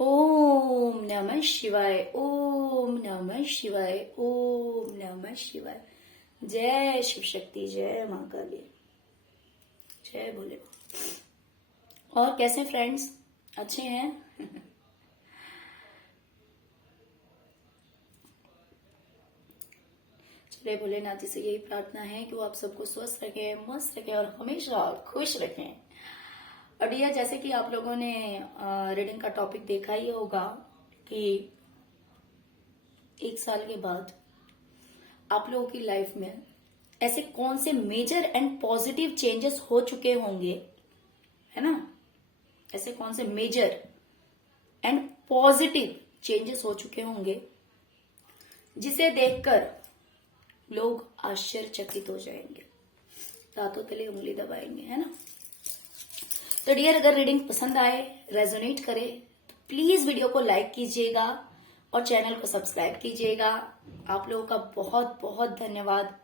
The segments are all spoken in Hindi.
ओम नमः शिवाय, ओम नमः शिवाय, ओम नमः शिवाय। जय शिव शक्ति, जय मां काली, जय भोले। और कैसे फ्रेंड्स, अच्छे हैं? चले भोलेनाथ जी से यही प्रार्थना है कि वो आप सबको स्वस्थ रखें, मस्त रखें और हमेशा खुश रखें। और डियर, जैसे कि आप लोगों ने रीडिंग का टॉपिक देखा ही होगा कि एक साल के बाद आप लोगों की लाइफ में ऐसे कौन से मेजर एंड पॉजिटिव चेंजेस हो चुके होंगे, है ना? ऐसे कौन से मेजर एंड पॉजिटिव चेंजेस हो चुके होंगे जिसे देखकर लोग आश्चर्यचकित हो जाएंगे, दांतों तले उंगली दबाएंगे, है ना? तो डियर, अगर रीडिंग पसंद आए, रेजोनेट करे, तो प्लीज वीडियो को लाइक कीजिएगा और चैनल को सब्सक्राइब कीजिएगा। आप लोगों का बहुत बहुत धन्यवाद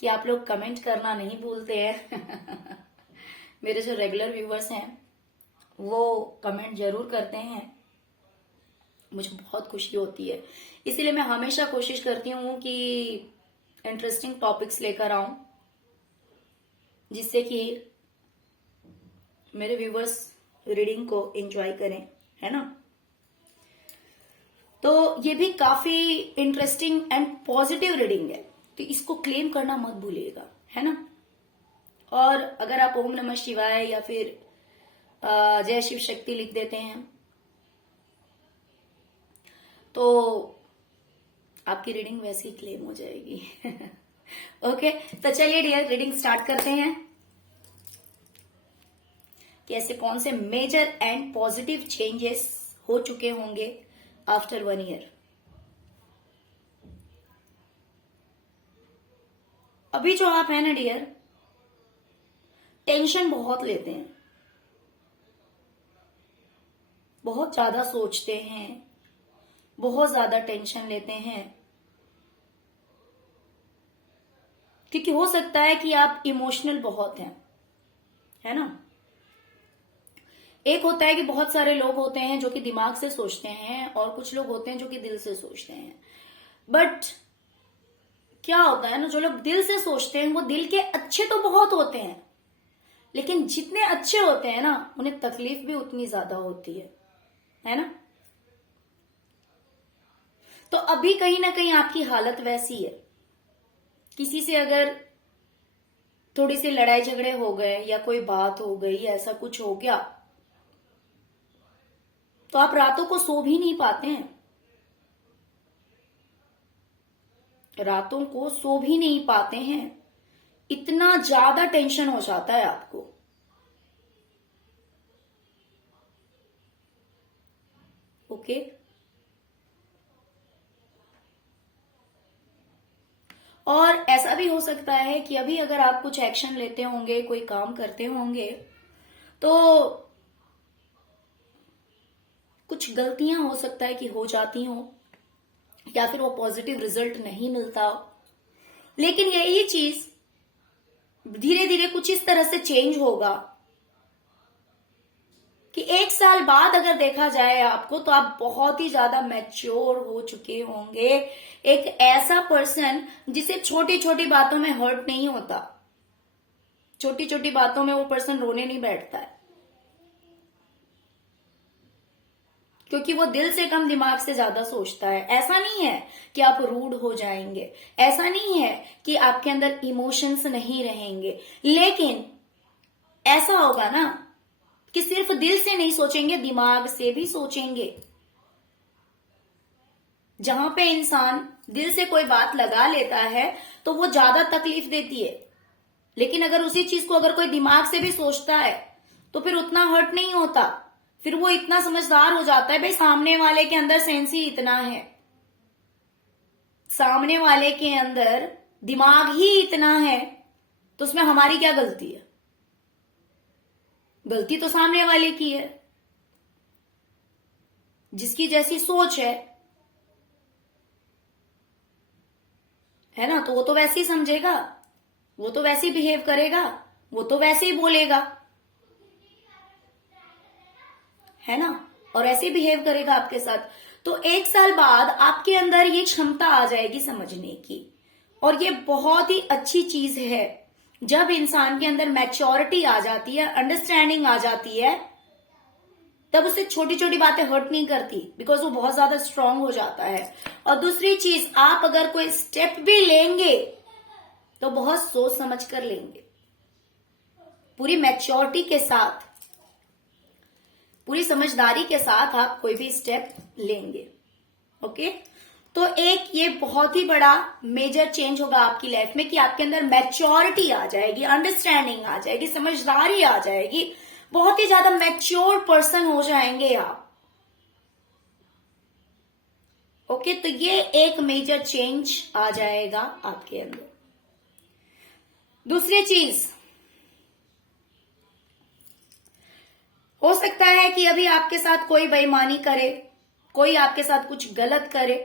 कि आप लोग कमेंट करना नहीं भूलते हैं। मेरे जो रेगुलर व्यूवर्स हैं वो कमेंट जरूर करते हैं, मुझे बहुत खुशी होती है। इसीलिए मैं हमेशा कोशिश करती हूँ कि इंटरेस्टिंग टॉपिक्स लेकर आऊं जिससे कि मेरे व्यूवर्स रीडिंग को एंजॉय करें, है ना? तो ये भी काफी इंटरेस्टिंग एंड पॉजिटिव रीडिंग है, तो इसको क्लेम करना मत भूलिएगा, है ना? और अगर आप ओम नमः शिवाय या फिर जय शिव शक्ति लिख देते हैं तो आपकी रीडिंग वैसे ही क्लेम हो जाएगी। ओके, तो चलिए डियर, रीडिंग स्टार्ट करते हैं कि ऐसे कौन से मेजर एंड पॉजिटिव चेंजेस हो चुके होंगे आफ्टर 1 ईयर। अभी जो आप है ना डियर, टेंशन बहुत लेते हैं, बहुत ज्यादा सोचते हैं, बहुत ज्यादा टेंशन लेते हैं, क्योंकि हो सकता है कि आप इमोशनल बहुत हैं, है ना? एक होता है कि बहुत सारे लोग होते हैं जो कि दिमाग से सोचते हैं और कुछ लोग होते हैं जो कि दिल से सोचते हैं। बट क्या होता है ना, जो लोग दिल से सोचते हैं वो दिल के अच्छे तो बहुत होते हैं, लेकिन जितने अच्छे होते हैं ना उन्हें तकलीफ भी उतनी ज्यादा होती है ना? तो अभी कहीं ना कहीं आपकी हालत वैसी है। किसी से अगर थोड़ी सी लड़ाई झगड़े हो गए या कोई बात हो गई, ऐसा कुछ हो गया, तो आप रातों को सो भी नहीं पाते हैं, रातों को सो भी नहीं पाते हैं, इतना ज्यादा टेंशन हो जाता है आपको। ओके, और ऐसा भी हो सकता है कि अभी अगर आप कुछ एक्शन लेते होंगे, कोई काम करते होंगे, तो कुछ गलतियां हो सकता है कि हो जाती हो या फिर वो पॉजिटिव रिजल्ट नहीं मिलता हो। लेकिन यही चीज धीरे धीरे कुछ इस तरह से चेंज होगा कि 1 साल बाद अगर देखा जाए आपको, तो आप बहुत ही ज्यादा मैच्योर हो चुके होंगे। एक ऐसा पर्सन जिसे छोटी छोटी बातों में हर्ट नहीं होता, छोटी छोटी बातों में वो पर्सन रोने नहीं बैठता है, क्योंकि वो दिल से कम दिमाग से ज्यादा सोचता है। ऐसा नहीं है कि आप रूड हो जाएंगे, ऐसा नहीं है कि आपके अंदर इमोशंस नहीं रहेंगे, लेकिन ऐसा होगा ना कि सिर्फ दिल से नहीं सोचेंगे, दिमाग से भी सोचेंगे। जहां पे इंसान दिल से कोई बात लगा लेता है तो वो ज्यादा तकलीफ देती है, लेकिन अगर उसी चीज को अगर कोई दिमाग से भी सोचता है तो फिर उतना हर्ट नहीं होता। फिर वो इतना समझदार हो जाता है, भाई सामने वाले के अंदर सेंस ही इतना है, सामने वाले के अंदर दिमाग ही इतना है, तो उसमें हमारी क्या गलती है? गलती तो सामने वाले की है। जिसकी जैसी सोच है ना, तो वो तो वैसे ही समझेगा, वो तो वैसे ही बिहेव करेगा, वो तो वैसे ही बोलेगा, है ना? और ऐसे बिहेव करेगा आपके साथ, तो 1 साल बाद आपके अंदर ये क्षमता आ जाएगी समझने की। और ये बहुत ही अच्छी चीज है, जब इंसान के अंदर मैच्योरिटी आ जाती है, अंडरस्टैंडिंग आ जाती है, तब उसे छोटी छोटी बातें हर्ट नहीं करती, बिकॉज वो बहुत ज्यादा स्ट्रांग हो जाता है। और दूसरी चीज, आप अगर कोई स्टेप भी लेंगे तो बहुत सोच समझ कर लेंगे, पूरी मैच्योरिटी के साथ, पूरी समझदारी के साथ आप कोई भी स्टेप लेंगे। ओके, तो एक ये बहुत ही बड़ा मेजर चेंज होगा आपकी लाइफ में कि आपके अंदर मैच्योरिटी आ जाएगी, अंडरस्टैंडिंग आ जाएगी, समझदारी आ जाएगी, बहुत ही ज्यादा मैच्योर पर्सन हो जाएंगे आप। ओके, तो ये एक मेजर चेंज आ जाएगा आपके अंदर। दूसरी चीज, हो सकता है कि अभी आपके साथ कोई बेईमानी करे, कोई आपके साथ कुछ गलत करे,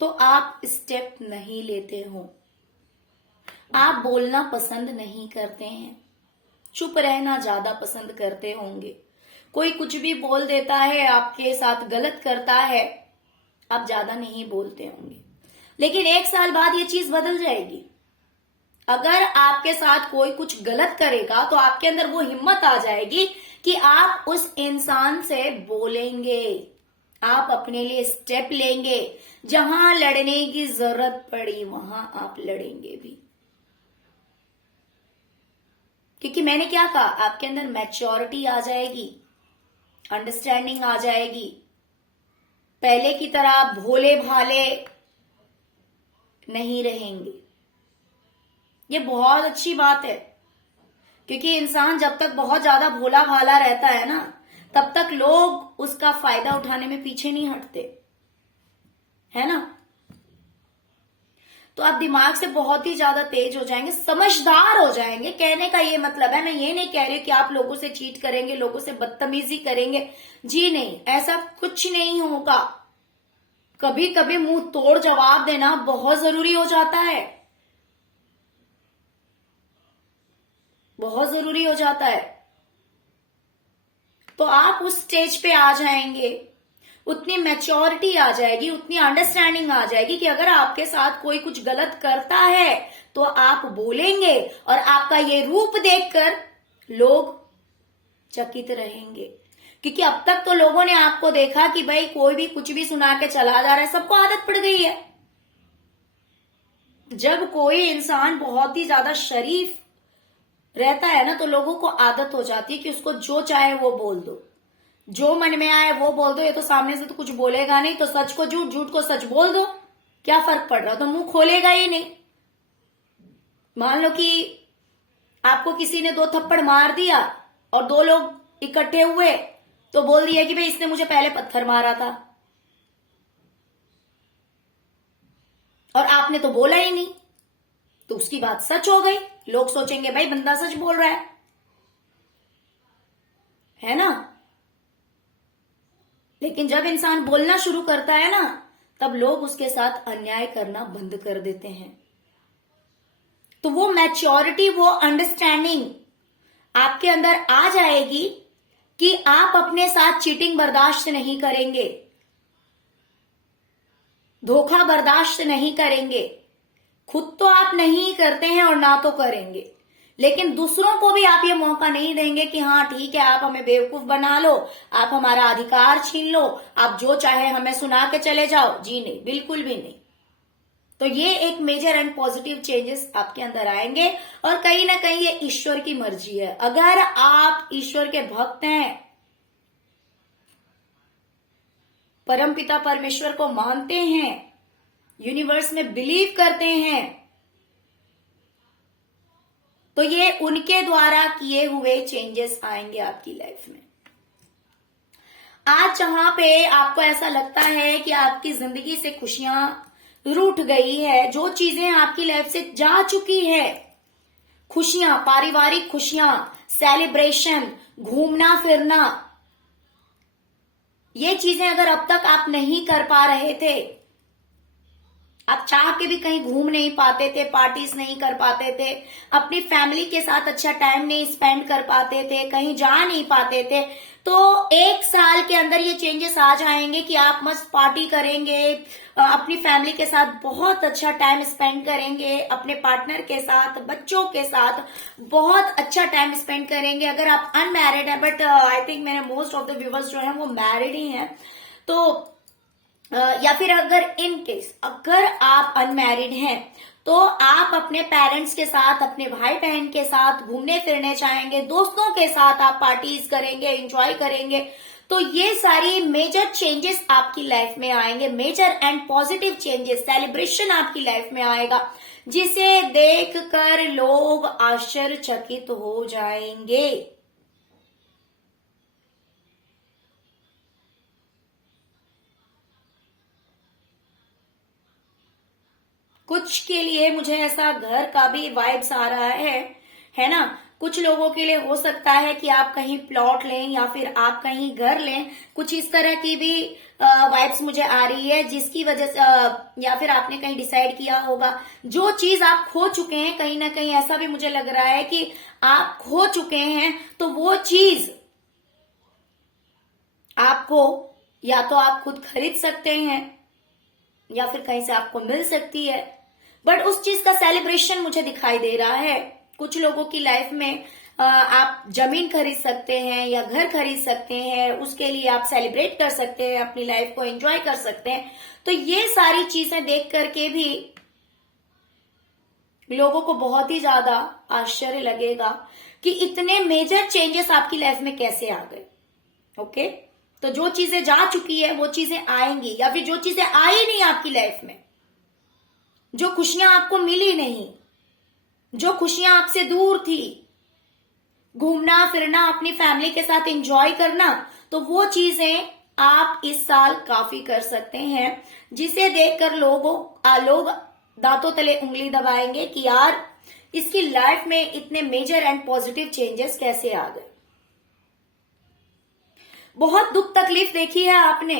तो आप स्टेप नहीं लेते हो, आप बोलना पसंद नहीं करते हैं, चुप रहना ज्यादा पसंद करते होंगे। कोई कुछ भी बोल देता है, आपके साथ गलत करता है, आप ज्यादा नहीं बोलते होंगे। लेकिन 1 साल बाद ये चीज बदल जाएगी। अगर आपके साथ कोई कुछ गलत करेगा तो आपके अंदर वो हिम्मत आ जाएगी कि आप उस इंसान से बोलेंगे, आप अपने लिए स्टेप लेंगे, जहां लड़ने की जरूरत पड़ी वहां आप लड़ेंगे भी। क्योंकि मैंने क्या कहा, आपके अंदर मैच्योरिटी आ जाएगी, अंडरस्टैंडिंग आ जाएगी, पहले की तरह भोले भाले नहीं रहेंगे। ये बहुत अच्छी बात है, क्योंकि इंसान जब तक बहुत ज्यादा भोला भाला रहता है ना, तब तक लोग उसका फायदा उठाने में पीछे नहीं हटते, है ना। तो आप दिमाग से बहुत ही ज्यादा तेज हो जाएंगे, समझदार हो जाएंगे। कहने का ये मतलब है, मैं ये नहीं कह रही कि आप लोगों से चीट करेंगे, लोगों से बदतमीजी करेंगे, जी नहीं, ऐसा कुछ नहीं होगा। कभी कभी मुंह तोड़ जवाब देना बहुत जरूरी हो जाता है, बहुत जरूरी हो जाता है। तो आप उस स्टेज पे आ जाएंगे, उतनी मैच्योरिटी आ जाएगी, उतनी अंडरस्टैंडिंग आ जाएगी कि अगर आपके साथ कोई कुछ गलत करता है तो आप बोलेंगे, और आपका ये रूप देखकर लोग चकित रहेंगे। क्योंकि अब तक तो लोगों ने आपको देखा कि भाई कोई भी कुछ भी सुना के चला जा रहा है, सबको आदत पड़ गई है। जब कोई इंसान बहुत ही ज्यादा शरीफ रहता है ना, तो लोगों को आदत हो जाती है कि उसको जो चाहे वो बोल दो, जो मन में आए वो बोल दो। ये तो सामने से तो कुछ बोलेगा नहीं, तो सच को झूठ, झूठ को सच बोल दो, क्या फर्क पड़ रहा, तो मुंह खोलेगा ही नहीं। मान लो कि आपको किसी ने 2 थप्पड़ मार दिया और 2 लोग इकट्ठे हुए, तो बोल दिया कि भाई इसने मुझे पहले पत्थर मारा था, और आपने तो बोला ही नहीं, तो उसकी बात सच हो गई। लोग सोचेंगे भाई बंदा सच बोल रहा है ना। लेकिन जब इंसान बोलना शुरू करता है ना, तब लोग उसके साथ अन्याय करना बंद कर देते हैं। तो वो मैच्योरिटी, वो अंडरस्टैंडिंग आपके अंदर आ जाएगी कि आप अपने साथ चीटिंग बर्दाश्त नहीं करेंगे, धोखा बर्दाश्त नहीं करेंगे। खुद तो आप नहीं करते हैं और ना तो करेंगे, लेकिन दूसरों को भी आप ये मौका नहीं देंगे कि हाँ ठीक है, आप हमें बेवकूफ बना लो, आप हमारा अधिकार छीन लो, आप जो चाहे हमें सुना के चले जाओ। जी नहीं, बिल्कुल भी नहीं। तो ये एक मेजर एंड पॉजिटिव चेंजेस आपके अंदर आएंगे, और कहीं ना कहीं ये ईश्वर की मर्जी है। अगर आप ईश्वर के भक्त हैं, परमपिता परमेश्वर को मानते हैं, यूनिवर्स में बिलीव करते हैं, तो ये उनके द्वारा किए हुए चेंजेस आएंगे आपकी लाइफ में। आज जहां पे आपको ऐसा लगता है कि आपकी जिंदगी से खुशियां रूठ गई है, जो चीजें आपकी लाइफ से जा चुकी है, खुशियां, पारिवारिक खुशियां, सेलिब्रेशन, घूमना फिरना, ये चीजें अगर अब तक आप नहीं कर पा रहे थे, आप चाह के भी कहीं घूम नहीं पाते थे, पार्टीज नहीं कर पाते थे, अपनी फैमिली के साथ अच्छा टाइम नहीं स्पेंड कर पाते थे, कहीं जा नहीं पाते थे, तो 1 साल के अंदर ये चेंजेस आ जाएंगे कि आप मस्त पार्टी करेंगे, अपनी फैमिली के साथ बहुत अच्छा टाइम स्पेंड करेंगे, अपने पार्टनर के साथ, बच्चों के साथ बहुत अच्छा टाइम स्पेंड करेंगे। अगर आप अनमैरिड है, बट आई थिंक मेरे मोस्ट ऑफ द व्यूवर्स जो है वो मैरिड ही हैं, तो या फिर अगर इन केस अगर आप अनमैरिड हैं तो आप अपने पेरेंट्स के साथ, अपने भाई बहन के साथ घूमने फिरने जाएंगे, दोस्तों के साथ आप पार्टीज करेंगे, एंजॉय करेंगे। तो ये सारी मेजर चेंजेस आपकी लाइफ में आएंगे, major and positive changes, celebration आपकी लाइफ में आएगा, जिसे देखकर लोग आश्चर्यचकित हो जाएंगे। कुछ के लिए मुझे ऐसा घर का भी वाइब्स आ रहा है ना। कुछ लोगों के लिए हो सकता है कि आप कहीं प्लॉट लें या फिर आप कहीं घर लें, कुछ इस तरह की भी वाइब्स मुझे आ रही है, जिसकी वजह से या फिर आपने कहीं डिसाइड किया होगा जो चीज आप खो चुके हैं, कहीं ना कहीं ऐसा भी मुझे लग रहा है कि आप खो चुके हैं, तो वो चीज आपको या तो आप खुद खरीद सकते हैं या फिर कहीं से आपको मिल सकती है, बट उस चीज का सेलिब्रेशन मुझे दिखाई दे रहा है। कुछ लोगों की लाइफ में आप जमीन खरीद सकते हैं या घर खरीद सकते हैं, उसके लिए आप सेलिब्रेट कर सकते हैं, अपनी लाइफ को एंजॉय कर सकते हैं। तो ये सारी चीजें देख करके भी लोगों को बहुत ही ज्यादा आश्चर्य लगेगा कि इतने मेजर चेंजेस आपकी लाइफ में कैसे आ गए। ओके, तो जो चीजें जा चुकी है वो चीजें आएंगी, या फिर जो चीजें आई नहीं आपकी लाइफ में, जो खुशियां आपको मिली नहीं, जो खुशियां आपसे दूर थी, घूमना फिरना, अपनी फैमिली के साथ एंजॉय करना, तो वो चीजें आप इस साल काफी कर सकते हैं, जिसे देखकर लोग दांतों तले उंगली दबाएंगे कि यार इसकी लाइफ में इतने मेजर एंड पॉजिटिव चेंजेस कैसे आ गए। बहुत दुख तकलीफ देखी है आपने,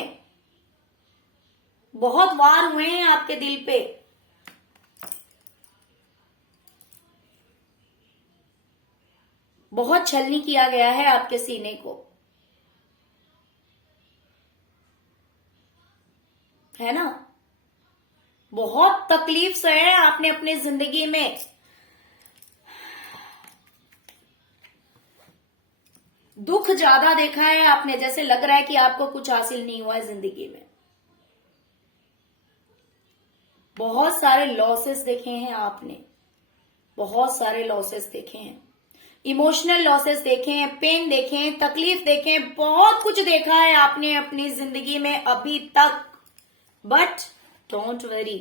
बहुत वार हुए हैं आपके दिल पे, बहुत छलनी किया गया है आपके सीने को, है ना। बहुत तकलीफ सहे आपने अपनी जिंदगी में। दुख ज्यादा देखा है आपने, जैसे लग रहा है कि आपको कुछ हासिल नहीं हुआ है जिंदगी में। बहुत सारे लॉसेस देखे हैं आपने, बहुत सारे लॉसेस देखे हैं, इमोशनल लॉसेस देखे हैं, पेन देखे हैं, तकलीफ देखे हैं, बहुत कुछ देखा है आपने अपनी जिंदगी में अभी तक। बट डोंट वरी,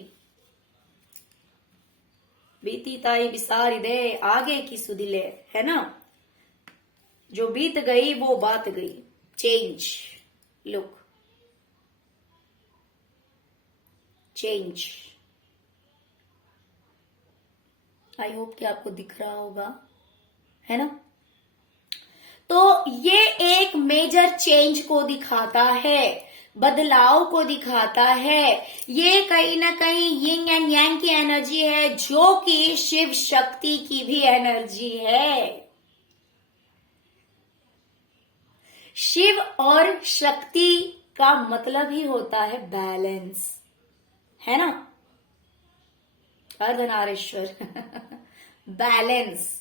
बीती ताई बिसारी दे आगे की सुधिले, है ना। जो बीत गई वो बात गई। Change, look, change. I hope कि आपको दिख रहा होगा, है ना। तो ये एक मेजर चेंज को दिखाता है, बदलाव को दिखाता है। ये कहीं ना कहीं यिंग एंड यांग की एनर्जी है, जो कि शिव शक्ति की भी एनर्जी है। शिव और शक्ति का मतलब ही होता है बैलेंस, है ना। अर्धनारीश्वर बैलेंस,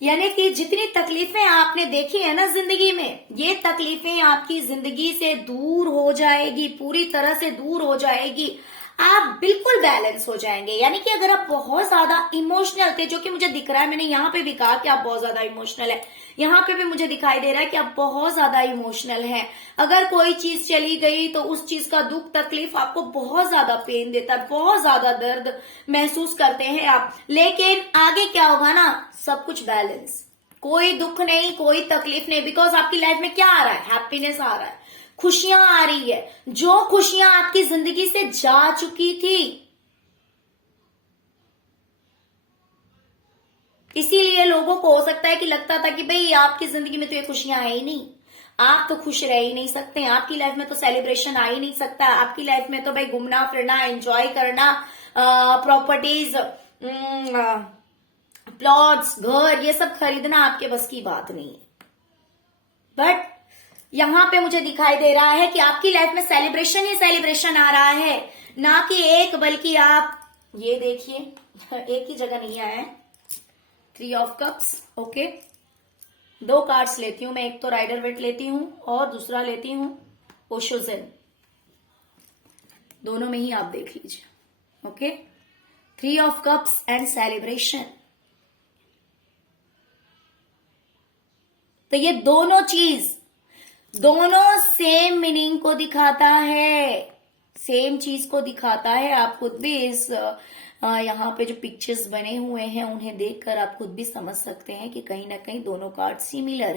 यानी कि जितनी तकलीफें आपने देखी है ना जिंदगी में, ये तकलीफें आपकी जिंदगी से दूर हो जाएगी, पूरी तरह से दूर हो जाएगी। आप बिल्कुल बैलेंस हो जाएंगे। यानी कि अगर आप बहुत ज्यादा इमोशनल थे, जो कि मुझे दिख रहा है, मैंने यहाँ पे भी कहा कि आप बहुत ज्यादा इमोशनल है, यहाँ पे भी मुझे दिखाई दे रहा है कि आप बहुत ज्यादा इमोशनल हैं। अगर कोई चीज चली गई तो उस चीज का दुख तकलीफ आपको बहुत ज्यादा पेन देता है, बहुत ज्यादा दर्द महसूस करते हैं आप। लेकिन आगे क्या होगा ना, सब कुछ बैलेंस, कोई दुख नहीं, कोई तकलीफ नहीं, बिकॉज आपकी लाइफ में क्या आ रहा है, हैप्पीनेस आ रहा है, खुशियां आ रही है, जो खुशियां आपकी जिंदगी से जा चुकी थी। इसीलिए लोगों को हो सकता है कि लगता था कि भाई आपकी जिंदगी में तो ये खुशियां है ही नहीं, आप तो खुश रह ही नहीं सकते, आपकी लाइफ में तो सेलिब्रेशन आ ही नहीं सकता, आपकी लाइफ में तो भाई घूमना फिरना, एंजॉय करना, प्रॉपर्टीज, प्लॉट्स, घर, ये सब खरीदना आपके बस की बात नहीं है। बट यहां पे मुझे दिखाई दे रहा है कि आपकी लाइफ में सेलिब्रेशन ही सेलिब्रेशन आ रहा है, ना कि एक, बल्कि आप ये देखिए एक ही जगह नहीं आया है। 3 ऑफ कप्स, ओके। 2 कार्ड्स लेती हूं मैं, एक तो राइडर वेट लेती हूं और दूसरा लेती हूं ओशोजन। दोनों में ही आप देख लीजिए, okay. 3 of cups and celebration. तो ये दोनों चीज, दोनों सेम मीनिंग को दिखाता है, सेम चीज को दिखाता है। आप खुद भी इस यहाँ पे जो पिक्चर्स बने हुए हैं उन्हें देखकर आप खुद भी समझ सकते हैं कि कहीं ना कहीं दोनों कार्ड सिमिलर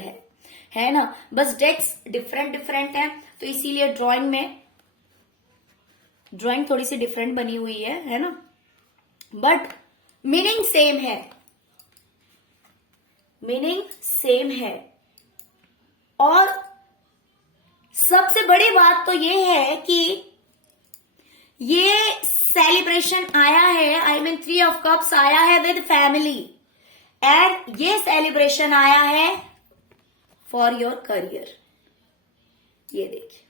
है ना। बस डेक्स डिफरेंट डिफरेंट है, तो इसीलिए ड्राइंग थोड़ी सी डिफरेंट बनी हुई है ना, बट मीनिंग सेम है, मीनिंग सेम है। और सबसे बड़ी बात तो ये है कि ये सेलिब्रेशन आया है, आई मीन 3 ऑफ कप्स आया है विद फैमिली, एंड ये सेलिब्रेशन आया है फॉर योर करियर। ये देखिए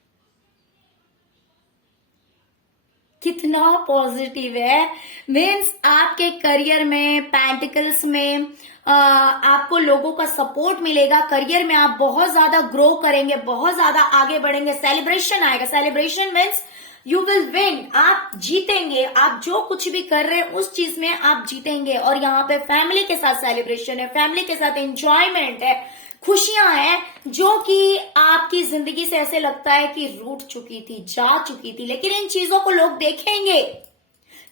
कितना पॉजिटिव है। मीन्स आपके करियर में, पेंटिकल्स में आपको लोगों का सपोर्ट मिलेगा, करियर में आप बहुत ज्यादा ग्रो करेंगे, बहुत ज्यादा आगे बढ़ेंगे। सेलिब्रेशन आएगा, celebration means you will win, आप जीतेंगे, आप जो कुछ भी कर रहे हैं उस चीज में आप जीतेंगे। और यहाँ पे फैमिली के साथ सेलिब्रेशन है, फैमिली के साथ एंजॉयमेंट है, खुशियां हैं, जो कि आपकी जिंदगी से ऐसे लगता है कि रूठ चुकी थी, जा चुकी थी। लेकिन इन चीजों को लोग देखेंगे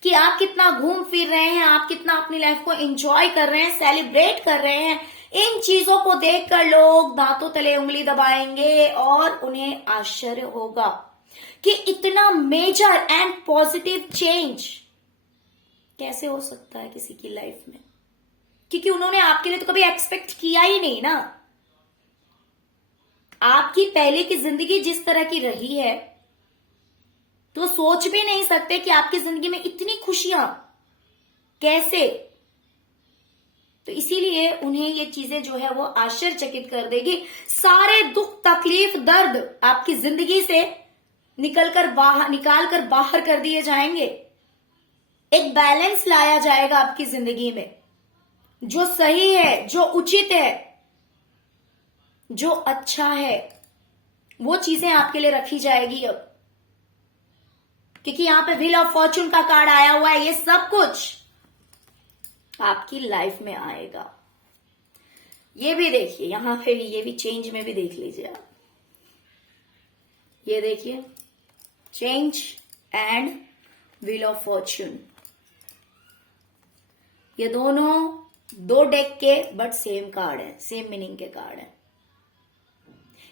कि आप कितना घूम फिर रहे हैं, आप कितना अपनी लाइफ को एंजॉय कर रहे हैं, सेलिब्रेट कर रहे हैं। इन चीजों को देखकर लोग दांतों तले उंगली दबाएंगे और उन्हें आश्चर्य होगा कि इतना मेजर एंड पॉजिटिव चेंज कैसे हो सकता है किसी की लाइफ में, क्योंकि उन्होंने आपके लिए तो कभी एक्सपेक्ट किया ही नहीं ना। आपकी पहले की जिंदगी जिस तरह की रही है तो सोच भी नहीं सकते कि आपकी जिंदगी में इतनी खुशियां कैसे। तो इसीलिए उन्हें ये चीजें जो है वो आश्चर्यचकित कर देगी। सारे दुख, तकलीफ, दर्द आपकी जिंदगी से निकाल कर बाहर कर दिए जाएंगे। एक बैलेंस लाया जाएगा आपकी जिंदगी में, जो सही है, जो उचित है, जो अच्छा है, वो चीजें आपके लिए रखी जाएगी अब। क्योंकि यहां पे व्हील ऑफ फॉर्चून का कार्ड आया हुआ है, ये सब कुछ आपकी लाइफ में आएगा। ये भी देखिए, यहां पे भी, ये भी चेंज में भी देख लीजिए आप। ये देखिए change and wheel of Fortune, ये दोनों 2 डेक के बट सेम कार्ड है, सेम मीनिंग के कार्ड है।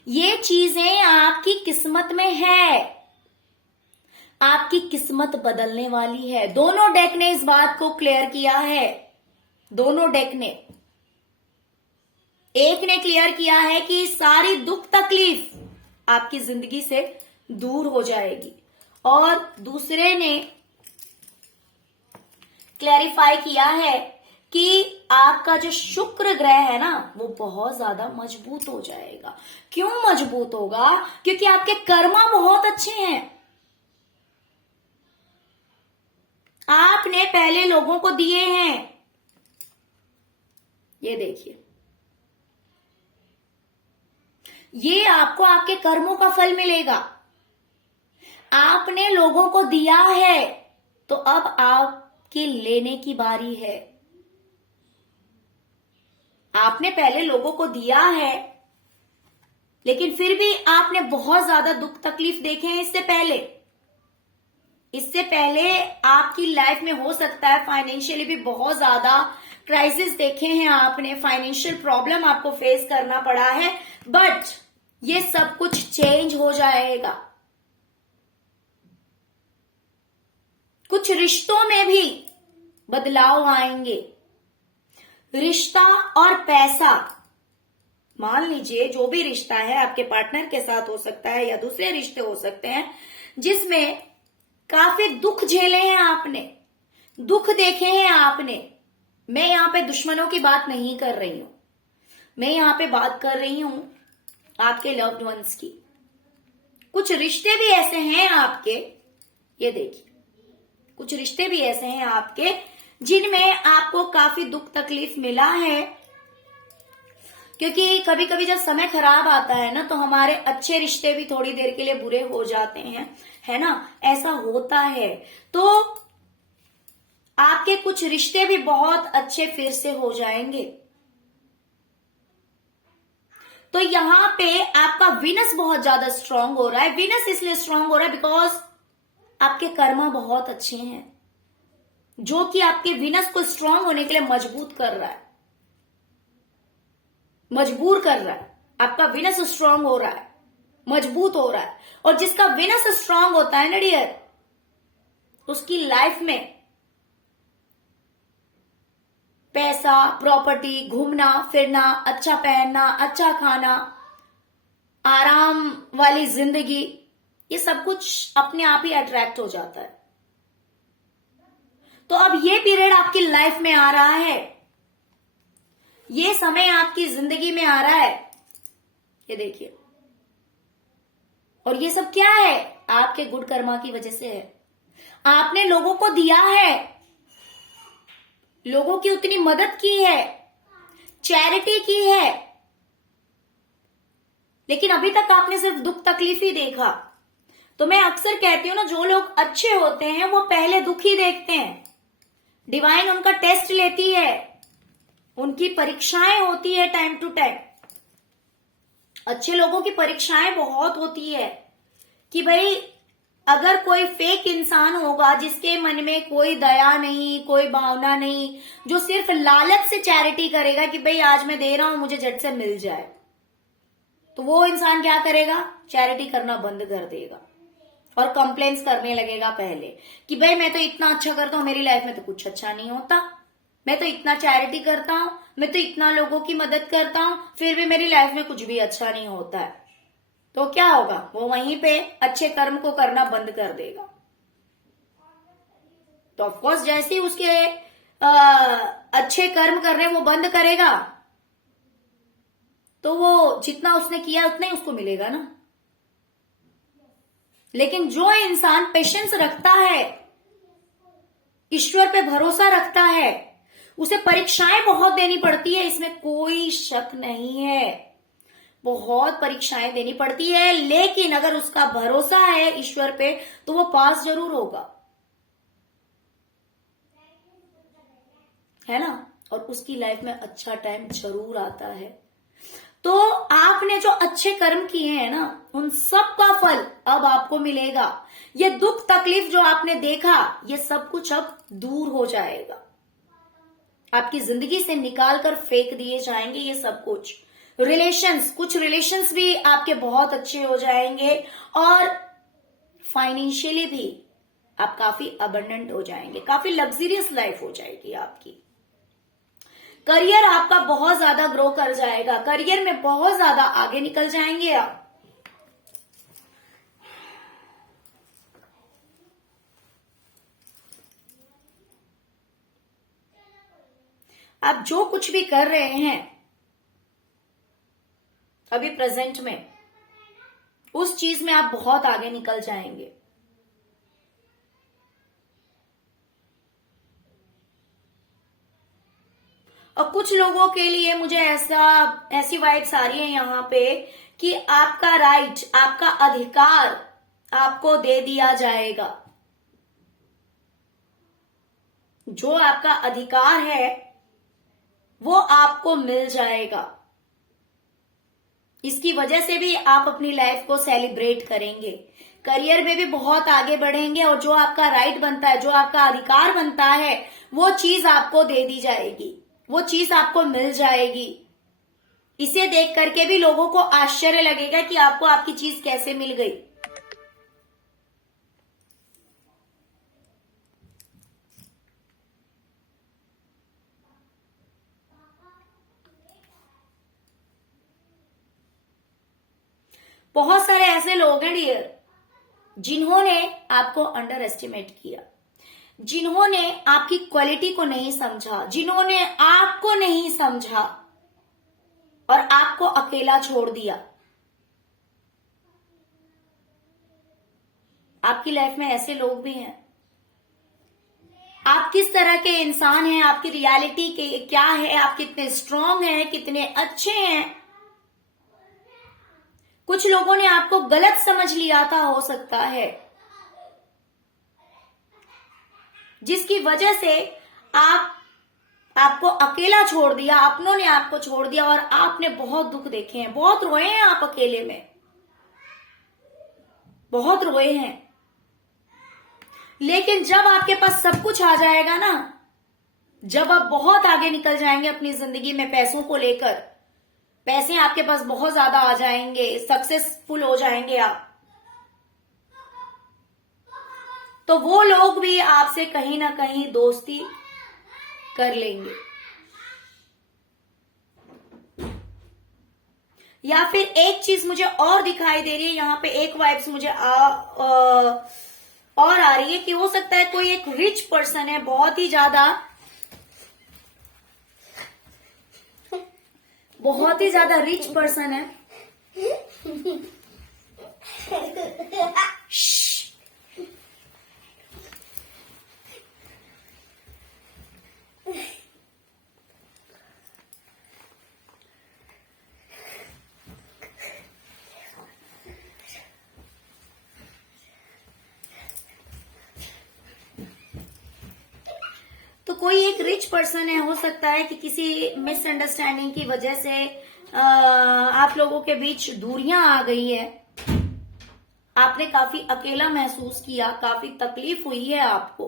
ये चीजें आपकी किस्मत में है, आपकी किस्मत बदलने वाली है। दोनों डेक ने इस बात को क्लियर किया है, दोनों डेक ने। एक ने क्लियर किया है कि सारी दुख तकलीफ आपकी जिंदगी से दूर हो जाएगी, और दूसरे ने क्लैरिफाई किया है कि आपका जो शुक्र ग्रह है ना वो बहुत ज्यादा मजबूत हो जाएगा। क्यों मजबूत होगा? क्योंकि आपके कर्मा बहुत अच्छे हैं। आपने पहले लोगों को दिए हैं, ये देखिए, ये आपको आपके कर्मों का फल मिलेगा। आपने लोगों को दिया है तो अब आपकी लेने की बारी है। आपने पहले लोगों को दिया है, लेकिन फिर भी आपने बहुत ज्यादा दुख तकलीफ देखे हैं इससे पहले। इससे पहले आपकी लाइफ में हो सकता है फाइनेंशियली भी बहुत ज्यादा क्राइसिस देखे हैं आपने, फाइनेंशियल प्रॉब्लम आपको फेस करना पड़ा है, बट ये सब कुछ चेंज हो जाएगा। कुछ रिश्तों में भी बदलाव आएंगे। रिश्ता और पैसा, मान लीजिए जो भी रिश्ता है आपके पार्टनर के साथ हो सकता है या दूसरे रिश्ते हो सकते हैं जिसमें काफी दुख झेले हैं आपने, दुख देखे हैं आपने, मैं यहाँ पे दुश्मनों की बात नहीं कर रही हूं, मैं यहाँ पे बात कर रही हूं आपके लव्ड वंस की। कुछ रिश्ते भी ऐसे हैं आपके, ये देखिए, कुछ रिश्ते भी ऐसे हैं आपके जिनमें आपको काफी दुख तकलीफ मिला है, क्योंकि कभी कभी जब समय खराब आता है ना तो हमारे अच्छे रिश्ते भी थोड़ी देर के लिए बुरे हो जाते हैं, है ना, ऐसा होता है। तो आपके कुछ रिश्ते भी बहुत अच्छे फिर से हो जाएंगे। तो यहां पे आपका विनस बहुत ज्यादा स्ट्रांग हो रहा है। विनस इसलिए स्ट्रांग हो रहा है बिकॉज आपके कर्मा बहुत अच्छे हैं, जो कि आपके विनस को स्ट्रांग होने के लिए मजबूत कर रहा है, मजबूर कर रहा है। आपका विनस स्ट्रांग हो रहा है, मजबूत हो रहा है। और जिसका विनस स्ट्रांग होता है ना डियर, उसकी लाइफ में पैसा, प्रॉपर्टी, घूमना फिरना, अच्छा पहनना, अच्छा खाना, आराम वाली जिंदगी, ये सब कुछ अपने आप ही अट्रैक्ट हो जाता है। तो अब ये पीरियड आपकी लाइफ में आ रहा है, ये समय आपकी जिंदगी में आ रहा है, ये देखिए। और ये सब क्या है? आपके गुड कर्मा की वजह से है। आपने लोगों को दिया है, लोगों की उतनी मदद की है, चैरिटी की है, लेकिन अभी तक आपने सिर्फ दुख तकलीफ ही देखा। तो मैं अक्सर कहती हूं ना, जो लोग अच्छे होते हैं वो पहले दुख ही देखते हैं। डिवाइन उनका टेस्ट लेती है, उनकी परीक्षाएं होती है टाइम टू टाइम। अच्छे लोगों की परीक्षाएं बहुत होती है कि भाई अगर कोई फेक इंसान होगा जिसके मन में कोई दया नहीं, कोई भावना नहीं, जो सिर्फ लालच से चैरिटी करेगा कि भाई आज मैं दे रहा हूं मुझे झट से मिल जाए, तो वो इंसान क्या करेगा? चैरिटी करना बंद कर देगा और कंप्लेंट्स करने लगेगा पहले कि भाई मैं तो इतना अच्छा करता हूं, मेरी लाइफ में तो कुछ अच्छा नहीं होता, मैं तो इतना चैरिटी करता हूं, मैं तो इतना लोगों की मदद करता हूं, फिर भी मेरी लाइफ में कुछ भी अच्छा नहीं होता है। तो क्या होगा? वो वहीं पे अच्छे कर्म को करना बंद कर देगा। तो ऑफकोर्स जैसे ही उसके अच्छे कर्म करने वो बंद करेगा, तो वो जितना उसने किया उतना ही उसको मिलेगा ना। लेकिन जो इंसान पेशेंस रखता है, ईश्वर पे भरोसा रखता है, उसे परीक्षाएं बहुत देनी पड़ती है, इसमें कोई शक नहीं है। बहुत परीक्षाएं देनी पड़ती है, लेकिन अगर उसका भरोसा है ईश्वर पे तो वो पास जरूर होगा, है ना। और उसकी लाइफ में अच्छा टाइम जरूर आता है। तो आपने जो अच्छे कर्म किए हैं ना, उन सब का फल अब आपको मिलेगा। ये दुख तकलीफ जो आपने देखा, ये सब कुछ अब दूर हो जाएगा, आपकी जिंदगी से निकाल कर फेंक दिए जाएंगे ये सब कुछ। कुछ रिलेशंस भी आपके बहुत अच्छे हो जाएंगे और फाइनेंशियली भी आप काफी अबंडेंट हो जाएंगे, काफी लग्जरियस लाइफ हो जाएगी आपकी। करियर आपका बहुत ज्यादा ग्रो कर जाएगा, करियर में बहुत ज्यादा आगे निकल जाएंगे आप। आप जो कुछ भी कर रहे हैं अभी प्रेजेंट में, उस चीज में आप बहुत आगे निकल जाएंगे। और कुछ लोगों के लिए मुझे ऐसी वाइब्स आ रही है यहाँ पे कि आपका राइट, आपका अधिकार आपको दे दिया जाएगा। जो आपका अधिकार है वो आपको मिल जाएगा। इसकी वजह से भी आप अपनी लाइफ को सेलिब्रेट करेंगे, करियर में भी बहुत आगे बढ़ेंगे, और जो आपका राइट बनता है, जो आपका अधिकार बनता है, वो चीज आपको दे दी जाएगी, वो चीज आपको मिल जाएगी। इसे देख करके भी लोगों को आश्चर्य लगेगा कि आपको आपकी चीज कैसे मिल गई। बहुत सारे ऐसे लोग हैं डियर जिन्होंने आपको अंडर एस्टिमेट किया, जिन्होंने आपकी क्वालिटी को नहीं समझा, जिन्होंने आपको नहीं समझा और आपको अकेला छोड़ दिया। आपकी लाइफ में ऐसे लोग भी हैं। आप किस तरह के इंसान हैं, आपकी रियलिटी के क्या है, आप कितने स्ट्रांग हैं, कितने अच्छे हैं। कुछ लोगों ने आपको गलत समझ लिया था, हो सकता है, जिसकी वजह से आपको अकेला छोड़ दिया, अपनों ने आपको छोड़ दिया और आपने बहुत दुख देखे हैं, बहुत रोए हैं आप अकेले में, बहुत रोए हैं। लेकिन जब आपके पास सब कुछ आ जाएगा ना, जब आप बहुत आगे निकल जाएंगे अपनी जिंदगी में पैसों को लेकर, पैसे आपके पास बहुत ज्यादा आ जाएंगे, सक्सेसफुल हो जाएंगे आप, तो वो लोग भी आपसे कहीं ना कहीं दोस्ती कर लेंगे। या फिर एक चीज मुझे और दिखाई दे रही है यहां पे, एक वाइब्स मुझे और आ रही है कि हो सकता है कोई एक रिच पर्सन है, बहुत ही ज्यादा रिच पर्सन है। तो कोई एक रिच पर्सन है, हो सकता है कि किसी मिसअंडरस्टैंडिंग की वजह से आप लोगों के बीच दूरियां आ गई है, आपने काफी अकेला महसूस किया, काफी तकलीफ हुई है आपको,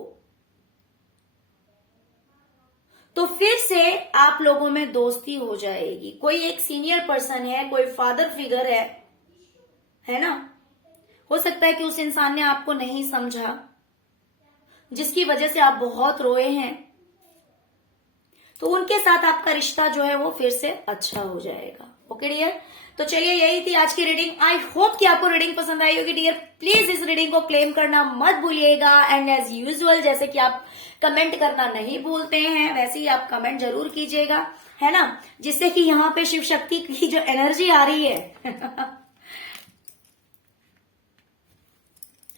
तो फिर से आप लोगों में दोस्ती हो जाएगी। कोई एक सीनियर पर्सन है, कोई फादर फिगर है ना, हो सकता है कि उस इंसान ने आपको नहीं समझा, जिसकी वजह से आप बहुत रोए हैं, तो उनके साथ आपका रिश्ता जो है वो फिर से अच्छा हो जाएगा। ओके डियर, तो चलिए यही थी आज की रीडिंग। आई होप कि आपको रीडिंग पसंद आई होगी डियर। प्लीज इस रीडिंग को क्लेम करना मत भूलिएगा, एंड एज यूजुअल जैसे कि आप कमेंट करना नहीं भूलते हैं, वैसे ही आप कमेंट जरूर कीजिएगा, है ना, जिससे कि यहाँ पे शिव शक्ति की जो एनर्जी आ रही है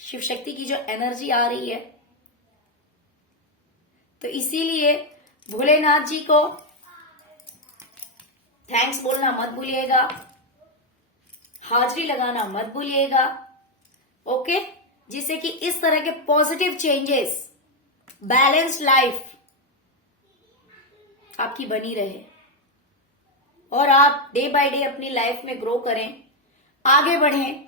शिव शक्ति की जो एनर्जी आ रही है, तो इसीलिए भोलेनाथ जी को थैंक्स बोलना मत भूलिएगा, हाजिरी लगाना मत भूलिएगा। ओके, जिससे कि इस तरह के पॉजिटिव चेंजेस, बैलेंस्ड लाइफ आपकी बनी रहे और आप डे बाय डे अपनी लाइफ में ग्रो करें, आगे बढ़ें।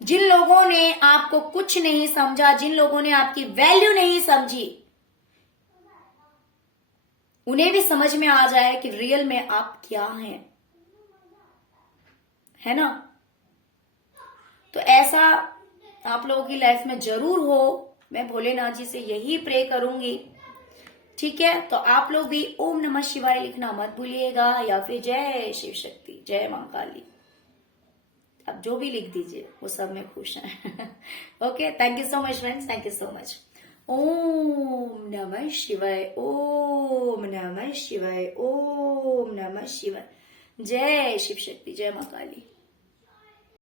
जिन लोगों ने आपको कुछ नहीं समझा, जिन लोगों ने आपकी वैल्यू नहीं समझी, उन्हें भी समझ में आ जाए कि रियल में आप क्या हैं, है ना। तो ऐसा आप लोगों की लाइफ में जरूर हो, मैं भोलेनाथ जी से यही प्रे करूंगी। ठीक है, तो आप लोग भी ओम नमः शिवाय लिखना मत भूलिएगा, या फिर जय शिव शक्ति, जय मां काली, अब जो भी लिख दीजिए, वो सब में खुश हैं। Okay, thank you so much friends, thank you so much. ओम नमः शिवाय, ओम नमः शिवाय, ओम नमः शिवाय, जय शिव शक्ति, जय मां काली।